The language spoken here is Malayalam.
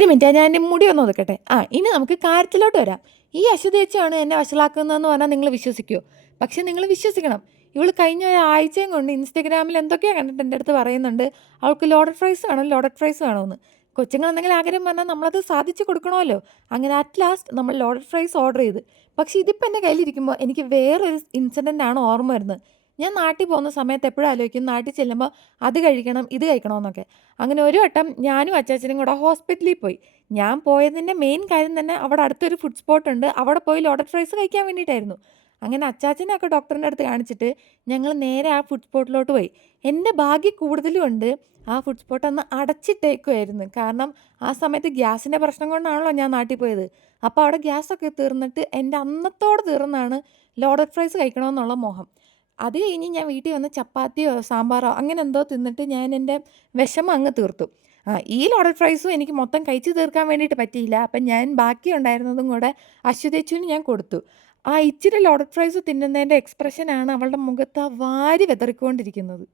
ഒരു മിനിറ്റ് ഞാൻ എൻ്റെ മുടി ഒന്ന് ഒതുക്കട്ടെ. ഇനി നമുക്ക് കാര്യത്തിലോട്ട് വരാം. ഈ അശ്വതേച്ചയാണ് എന്നെ വഷളാക്കുന്നതെന്ന് പറഞ്ഞാൽ നിങ്ങൾ വിശ്വസിക്കുമോ? പക്ഷെ നിങ്ങൾ വിശ്വസിക്കണം. ഇവള് കഴിഞ്ഞ ഒരാഴ്ചയും കൊണ്ട് ഇൻസ്റ്റഗ്രാമിൽ എന്തൊക്കെയോ കണ്ടിട്ട് എൻ്റെ അടുത്ത് പറയുന്നുണ്ട്, അവൾക്ക് ലോഡഡ് ഫ്രൈസ് വേണം, ലോഡഡ് ഫ്രൈസ് വേണമെന്ന്. കൊച്ചുങ്ങൾ എന്തെങ്കിലും ആഗ്രഹം പറഞ്ഞാൽ നമ്മളത് സാധിച്ചു കൊടുക്കണമല്ലോ. അങ്ങനെ അറ്റ് ലാസ്റ്റ് നമ്മൾ ലോഡഡ് ഫ്രൈസ് ഓർഡർ ചെയ്ത്. പക്ഷേ ഇതിപ്പോൾ എൻ്റെ കയ്യിലിരിക്കുമ്പോൾ എനിക്ക് വേറൊരു ഇൻസിഡൻ്റ് ആണ് ഓർമ്മ വരുന്നത്. ഞാൻ നാട്ടിൽ പോകുന്ന സമയത്ത് എപ്പോഴും ആലോചിക്കും, നാട്ടിൽ ചെല്ലുമ്പോൾ അത് കഴിക്കണം ഇത് കഴിക്കണമെന്നൊക്കെ. അങ്ങനെ ഒരു വട്ടം ഞാനും അച്ചാച്ചനും കൂടെ ഹോസ്പിറ്റലിൽ പോയി. ഞാൻ പോയതിൻ്റെ മെയിൻ കാര്യം തന്നെ അവിടെ അടുത്തൊരു ഫുഡ് സ്പോട്ട് ഉണ്ട്, അവിടെ പോയി ലോഡഡ് ഫ്രൈസ് കഴിക്കാൻ വേണ്ടിയിട്ടായിരുന്നു. അങ്ങനെ അച്ചാച്ചനെയൊക്കെ ഡോക്ടറിൻ്റെ അടുത്ത് കാണിച്ചിട്ട് ഞങ്ങൾ നേരെ ആ ഫുഡ് സ്പോട്ടിലോട്ട് പോയി. എൻ്റെ ഭാഗ്യം കൂടുതലും ഉണ്ട്, ആ ഫുഡ് സ്പോട്ട് അന്ന് അടച്ചിട്ടേക്കുമായിരുന്നു. കാരണം ആ സമയത്ത് ഗ്യാസിൻ്റെ പ്രശ്നം കൊണ്ടാണല്ലോ ഞാൻ നാട്ടിൽ പോയത്. അപ്പോൾ അവിടെ ഗ്യാസൊക്കെ തീർന്നിട്ട് എൻ്റെ അന്നത്തോടെ തീർന്നാണ് ലോഡഡ് ഫ്രൈസ് കഴിക്കണമെന്നുള്ള മോഹം. അത് കഴിഞ്ഞ് ഞാൻ വീട്ടിൽ വന്ന് ചപ്പാത്തിയോ സാമ്പാറോ അങ്ങനെ എന്തോ തിന്നിട്ട് ഞാൻ എൻ്റെ വിഷമം അങ്ങ് തീർത്തു. ഈ ലോഡഡ് ഫ്രൈസും എനിക്ക് മൊത്തം കഴിച്ച് തീർക്കാൻ വേണ്ടിയിട്ട് പറ്റിയില്ല. അപ്പം ഞാൻ ബാക്കി ഉണ്ടായിരുന്നതും കൂടെ അശ്വതേച്ചുവിന് ഞാൻ കൊടുത്തു. ഇച്ചിരി ലോഡഡ് ഫ്രൈസ് തിന്നുന്നതിൻ്റെ എക്സ്പ്രഷനാണ് അവളുടെ മുഖത്ത് വാരി വിതറിക്കൊണ്ടിരിക്കുന്നത്.